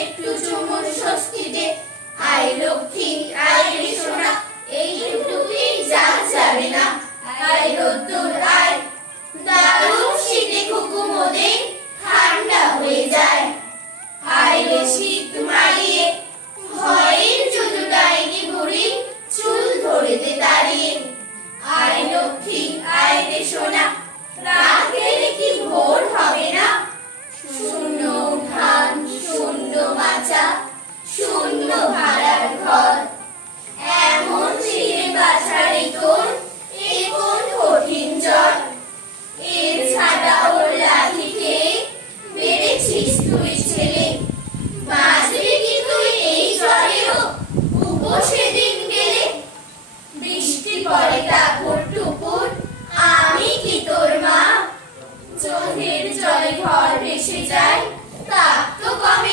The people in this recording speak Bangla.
একটু চুমুর স্বস্তি দে। আই লক্ষ্মী জলে ঘর ভেসে যায় তা তো কমে